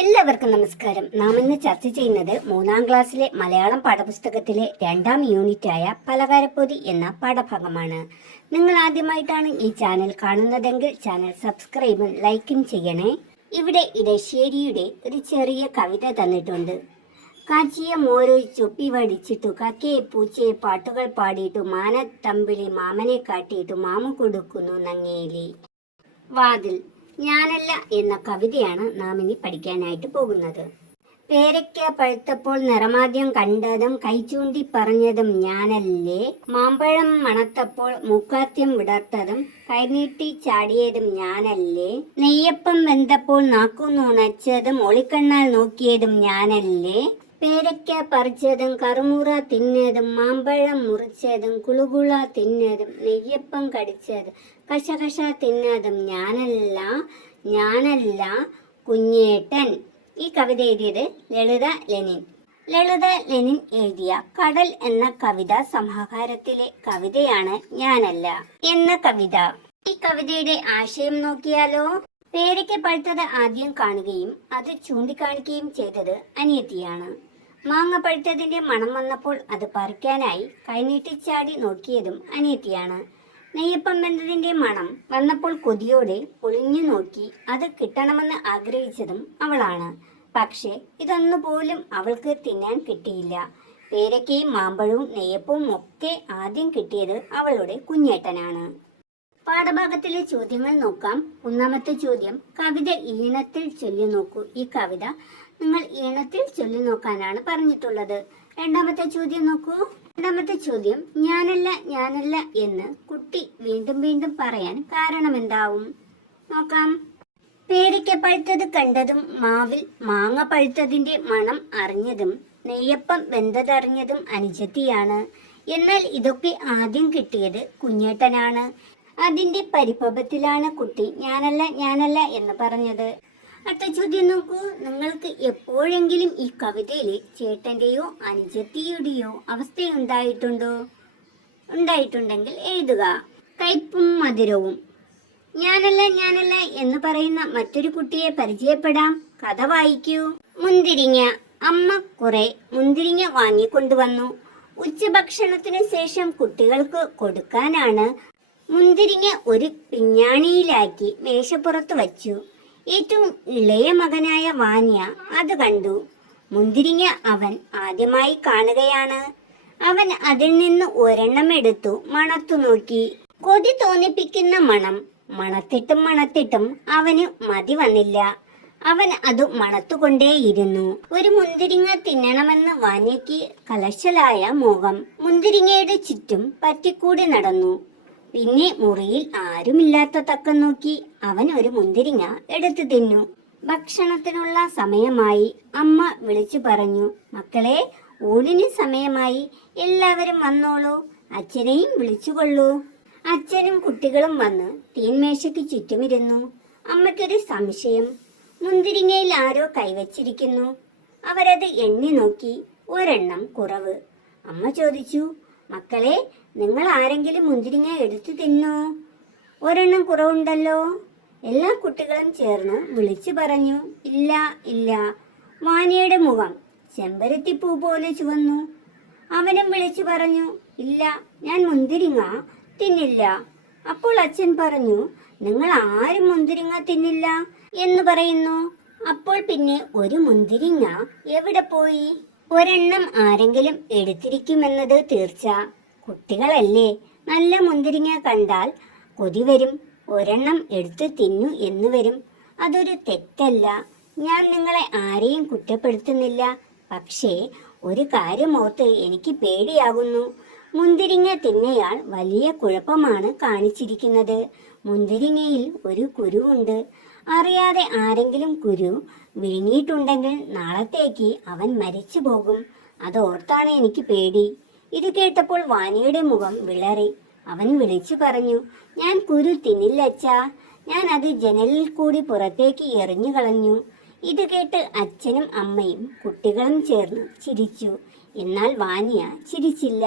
എല്ലാവർക്കും നമസ്കാരം. നാം ഇന്ന് ചർച്ച ചെയ്യുന്നത് 3ാം ക്ലാസ്സിലെ മലയാളം പാഠപുസ്തകത്തിലെ 2ാം യൂണിറ്റായ പലകാരപ്പൊതി എന്ന പാഠഭാഗമാണ്. നിങ്ങൾ ആദ്യമായിട്ടാണ് ഈ ചാനൽ കാണുന്നതെങ്കിൽ ചാനൽ സബ്സ്ക്രൈബും ലൈക്കും ചെയ്യണേ. ഇവിടെ ഇടശ്ശേരിയുടെ ഒരു ചെറിയ കവിത തന്നിട്ടുണ്ട്. കാച്ചിയ മോര് ചൊപ്പി വടിച്ചിട്ടു കക്കയെ പൂച്ചയെ പാട്ടുകൾ പാടിയിട്ടു മാനത്തമ്പിളി മാമനെ കാട്ടിയിട്ടു മാമു കൊടുക്കുന്നു നങ്ങേലി. വാതിൽ ഞാനല്ല എന്ന കവിതയാണ് നാം ഇനി പഠിക്കാനായിട്ട് പോകുന്നത്. പേരയ്ക്ക പഴുത്തപ്പോൾ നിറമാദ്യം കണ്ടതും കൈചൂണ്ടി പറഞ്ഞതും ഞാനല്ലേ. മാമ്പഴം മണത്തപ്പോൾ മൂക്കാത്യം വിടർത്തതും കൈനീട്ടി ചാടിയതും ഞാനല്ലേ. നെയ്യപ്പം വെന്തപ്പോൾ നാക്കുന്നുണച്ചതും ഒളിക്കണ്ണാൽ നോക്കിയതും ഞാനല്ലേ. പേരയ്ക്ക പറിച്ചതും കറുമുറ തിന്നതും മാമ്പഴം മുറിച്ചതും കുളുകുള തിന്നതും നെയ്യപ്പം കടിച്ചതും കശകശ തിന്നതും ഞാനല്ല കുഞ്ഞേട്ടൻ. ഈ കവിത എഴുതിയത് ലളിത ലെനിൻ. ലളിത ലെനിൻ എഴുതിയ കടൽ എന്ന കവിതാ സമാഹാരത്തിലെ കവിതയാണ് ഞാനല്ല എന്ന കവിത. ഈ കവിതയുടെ ആശയം നോക്കിയാലോ. പേരയ്ക്ക പഴുത്തത് ആദ്യം കാണുകയും അത് ചൂണ്ടിക്കാണിക്കുകയും ചെയ്തത് അനിയത്തിയാണ്. മാങ്ങ പഴുത്തതിന്റെ മണം വന്നപ്പോൾ അത് പറിക്കാനായി കൈനീട്ടിച്ചാടി നോക്കിയതും അനിയത്തിയാണ്. നെയ്യപ്പം വെന്തതിന്റെ മണം വന്നപ്പോൾ കൊതിയോടെ ഒളിഞ്ഞു നോക്കി അത് കിട്ടണമെന്ന് ആഗ്രഹിച്ചതും അവളാണ്. പക്ഷേ ഇതൊന്നുപോലും അവൾക്ക് തിന്നാൻ കിട്ടിയില്ല. പേരയ്ക്കയും മാമ്പഴവും നെയ്യപ്പവും ഒക്കെ ആദ്യം കിട്ടിയത് അവളുടെ കുഞ്ഞേട്ടനാണ്. പാഠഭാഗത്തിലെ ചോദ്യങ്ങൾ നോക്കാം. ഒന്നാമത്തെ ചോദ്യം, കവിത ഈണത്തിൽ ചൊല്ലി നോക്കൂ. ഈ കവിത നിങ്ങൾ ഈണത്തിൽ ചൊല്ലി നോക്കാനാണ് പറഞ്ഞിട്ടുള്ളത്. രണ്ടാമത്തെ ചോദ്യം നോക്കൂ. രണ്ടാമത്തെ ചോദ്യം, ഞാനല്ല എന്ന് കുട്ടി വീണ്ടും വീണ്ടും പറയാൻ കാരണമെന്താവും നോക്കാം. പേരയ്ക്ക പഴുത്തത് കണ്ടതും മാവിൽ മാങ്ങ പഴുത്തതിന്റെ മണം അറിഞ്ഞതും നെയ്യപ്പം വെന്തതറിഞ്ഞതും അനുജത്തിയാണ്. എന്നാൽ ഇതൊക്കെ ആദ്യം കിട്ടിയത് കുഞ്ഞേട്ടനാണ്. അതിന്റെ പരിഭവത്തിലാണ് കുട്ടി ഞാനല്ല എന്ന് പറഞ്ഞത്. അടുത്ത ചോദ്യം നോക്കൂ. നിങ്ങൾക്ക് എപ്പോഴെങ്കിലും ഈ കവിതയിലെ ചേട്ടന്റെയോ അനുജത്തിയുടെയോ അവസ്ഥയുണ്ടായിട്ടുണ്ടോ? ഉണ്ടായിട്ടുണ്ടെങ്കിൽ എഴുതുക. കയ്പും മധുരവും. ഞാനല്ല എന്ന് പറയുന്ന മറ്റൊരു കുട്ടിയെ പരിചയപ്പെടാം. കഥ വായിക്കൂ. മുന്തിരിങ്ങ. അമ്മ കുറെ മുന്തിരിങ്ങ വാങ്ങിക്കൊണ്ടുവന്നു. ഉച്ചഭക്ഷണത്തിന് ശേഷം കുട്ടികൾക്ക് കൊടുക്കാനാണ് മുന്തിരിങ്ങ ഒരു പിഞ്ഞാണിയിലാക്കി മേശപ്പുറത്ത് വച്ചു. ഏറ്റവും ഇളയ മകനായ വാന്യ അത് കണ്ടു. മുന്തിരിങ്ങ അവൻ ആദ്യമായി കാണുകയാണ്. അവൻ അതിൽ നിന്ന് ഒരെണ്ണം എടുത്തു മണത്തു നോക്കി. കൊതി തോന്നിപ്പിക്കുന്ന മണം. മണത്തിട്ടും അവന് മതി വന്നില്ല. അവൻ അത് മണത്തുകൊണ്ടേയിരുന്നു. ഒരു മുന്തിരിങ്ങ തിന്നണമെന്ന് വാന്യയ്ക്ക് കലശലായ മോഹം. മുന്തിരിങ്ങയുടെ ചുറ്റും പറ്റിക്കൂടി നടന്നു. പിന്നെ മുറിയിൽ ആരുമില്ലാത്ത തക്കം നോക്കി അവൻ ഒരു മുന്തിരിങ്ങ എടുത്തു തിന്നു. ഭക്ഷണത്തിനുള്ള സമയമായി. അമ്മ വിളിച്ചു പറഞ്ഞു, മക്കളെ ഊണിന് സമയമായി, എല്ലാവരും വന്നോളൂ, അച്ഛനെയും വിളിച്ചുകൊള്ളൂ. അച്ഛനും കുട്ടികളും വന്ന് തീൻമേശയ്ക്ക് ചുറ്റുമിരുന്നു. അമ്മയ്ക്കൊരു സംശയം. മുന്തിരിങ്ങയിൽ ആരോ കൈവച്ചിരിക്കുന്നു. അവരത് എണ്ണി നോക്കി. ഒരെണ്ണം കുറവ്. അമ്മ ചോദിച്ചു, മക്കളെ നിങ്ങൾ ആരെങ്കിലും മുന്തിരിങ്ങ എടുത്തു തിന്നോ? ഒരെണ്ണം കുറവുണ്ടല്ലോ. എല്ലാ കുട്ടികളും ചേർന്ന് വിളിച്ചു പറഞ്ഞു, ഇല്ല. വാനിയുടെ മുഖം ചെമ്പരത്തിപ്പൂ പോലെ ചുവന്നു. അവനും വിളിച്ചു പറഞ്ഞു, ഇല്ല, ഞാൻ മുന്തിരിങ്ങ തിന്നില്ല. അപ്പോൾ അച്ഛൻ പറഞ്ഞു, നിങ്ങൾ ആരും മുന്തിരിങ്ങ തിന്നില്ല എന്ന് പറയുന്നു. അപ്പോൾ പിന്നെ ഒരു മുന്തിരിങ്ങ എവിടെ പോയി? ഒരെണ്ണം ആരെങ്കിലും എടുത്തിരിക്കുമെന്നത് തീർച്ച. കുട്ടികളല്ലേ, നല്ല മുന്തിരിങ്ങ കണ്ടാൽ കൊതി വരും, ഒരെണ്ണം എടുത്തു തിന്നു എന്ന് വരും. അതൊരു തെറ്റല്ല. ഞാൻ നിങ്ങളെ ആരെയും കുറ്റപ്പെടുത്തുന്നില്ല. പക്ഷേ ഒരു കാര്യം ഓർത്ത് എനിക്ക് പേടിയാകുന്നു. മുന്തിരിങ്ങ തിന്നയാൾ വലിയ കുഴപ്പമാണ് കാണിച്ചിരിക്കുന്നത്. മുന്തിരിങ്ങയിൽ ഒരു കുരുവുണ്ട്. അറിയാതെ ആരെങ്കിലും കുരു വിഴുങ്ങിയിട്ടുണ്ടെങ്കിൽ നാളത്തേക്ക് അവൻ മരിച്ചു പോകും. അതോർത്താണ് എനിക്ക് പേടി. ഇത് കേട്ടപ്പോൾ വാനിയുടെ മുഖം വിളറി. അവൻ വിളിച്ചു പറഞ്ഞു, ഞാൻ കുരു തിന്നില്ലച്ചാ, ഞാൻ അത് ജനലിൽ കൂടി പുറത്തേക്ക് എറിഞ്ഞു കളഞ്ഞു. ഇത് കേട്ട് അച്ഛനും അമ്മയും കുട്ടികളും ചേർന്ന് ചിരിച്ചു. എന്നാൽ വാനിയ ചിരിച്ചില്ല.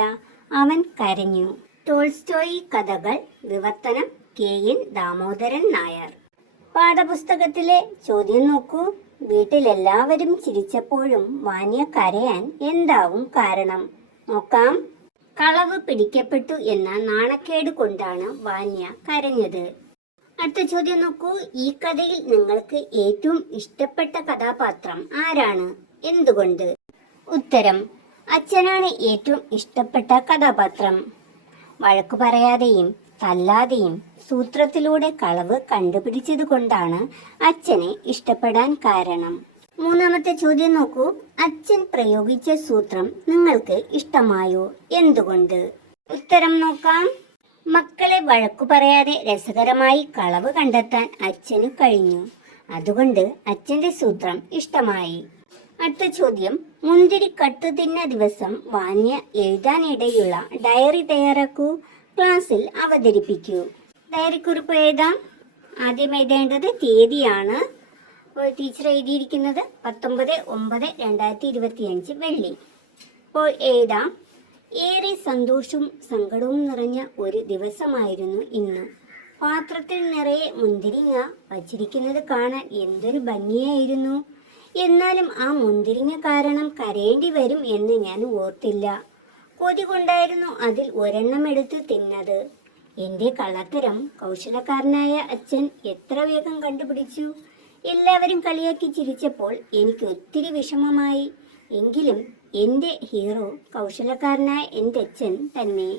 അവൻ കരഞ്ഞു. ടോൾസ്റ്റോയി കഥകൾ. വിവർത്തനം കെ.എൻ. ദാമോദരൻ നായർ. പാഠപുസ്തകത്തിലെ ചോദ്യം നോക്കൂ. വീട്ടിലെല്ലാവരും ചിരിച്ചപ്പോഴും വാന്യ കരയാൻ എന്താവും കാരണം? നോക്കാം. കളവ് പിടിക്കപ്പെട്ടു എന്ന നാണക്കേട് കൊണ്ടാണ് വാന്യ കരഞ്ഞത്. അടുത്ത ചോദ്യം നോക്കൂ. ഈ കഥയിൽ നിങ്ങൾക്ക് ഏറ്റവും ഇഷ്ടപ്പെട്ട കഥാപാത്രം ആരാണ്? എന്തുകൊണ്ട്? ഉത്തരം: അച്ഛനാണ് ഏറ്റവും ഇഷ്ടപ്പെട്ട കഥാപാത്രം. വഴക്കു പറയാതെയും തല്ലാതെയും സൂത്രത്തിലൂടെ കളവ് കണ്ടുപിടിച്ചത് കൊണ്ടാണ് അച്ഛനെ ഇഷ്ടപ്പെടാൻ കാരണം. മൂന്നാമത്തെ ചോദ്യം നോക്കൂ. അച്ഛൻ പ്രയോഗിച്ച സൂത്രം നിങ്ങൾക്ക് ഇഷ്ടമായോ? എന്തുകൊണ്ട്? ഉത്തരം നോക്കാം. മക്കളെ വഴക്കു പറയാതെ രസകരമായി കളവ് കണ്ടെത്താൻ അച്ഛന് കഴിഞ്ഞു. അതുകൊണ്ട് അച്ഛന്റെ സൂത്രം ഇഷ്ടമായി. അടുത്ത ചോദ്യം. മുന്തിരി കട്ട് തിന്ന ദിവസം വാന്യ എഴുതാനിടയുള്ള ഡയറി തയ്യാറാക്കൂ. ക്ലാസ്സിൽ അവതരിപ്പിക്കൂ. ഡയറി കുറിപ്പ് എഴുതാം. ആദ്യം എഴുതേണ്ടത് തീയതിയാണ്. ടീച്ചർ എഴുതിയിരിക്കുന്നത് 19/9/2025 വെള്ളി. അപ്പോൾ എഴുതാം: ഏറെ സന്തോഷവും സങ്കടവും നിറഞ്ഞ ഒരു ദിവസമായിരുന്നു ഇന്ന്. പാത്രത്തിൽ നിറയെ മുന്തിരിങ്ങ വച്ചിരിക്കുന്നത് കാണാൻ എന്തൊരു ഭംഗിയായിരുന്നു. എന്നാലും ആ മുന്തിരിങ്ങ കാരണം കരയേണ്ടി വരും എന്ന് ഞാൻ ഓർത്തില്ല. കൊതി കൊണ്ടായിരുന്നു അതിൽ ഒരെണ്ണം എടുത്ത് തിന്നത്. എന്റെ കള്ളത്തരം കൗശലക്കാരനായ അച്ഛൻ എത്ര വേഗം കണ്ടുപിടിച്ചു. എല്ലാവരും കളിയാക്കി ചിരിച്ചപ്പോൾ എനിക്ക് ഒത്തിരി വിഷമമായി. എങ്കിലും എന്റെ ഹീറോ കൗശലക്കാരനായ എൻ്റെ അച്ഛൻ തന്നെ.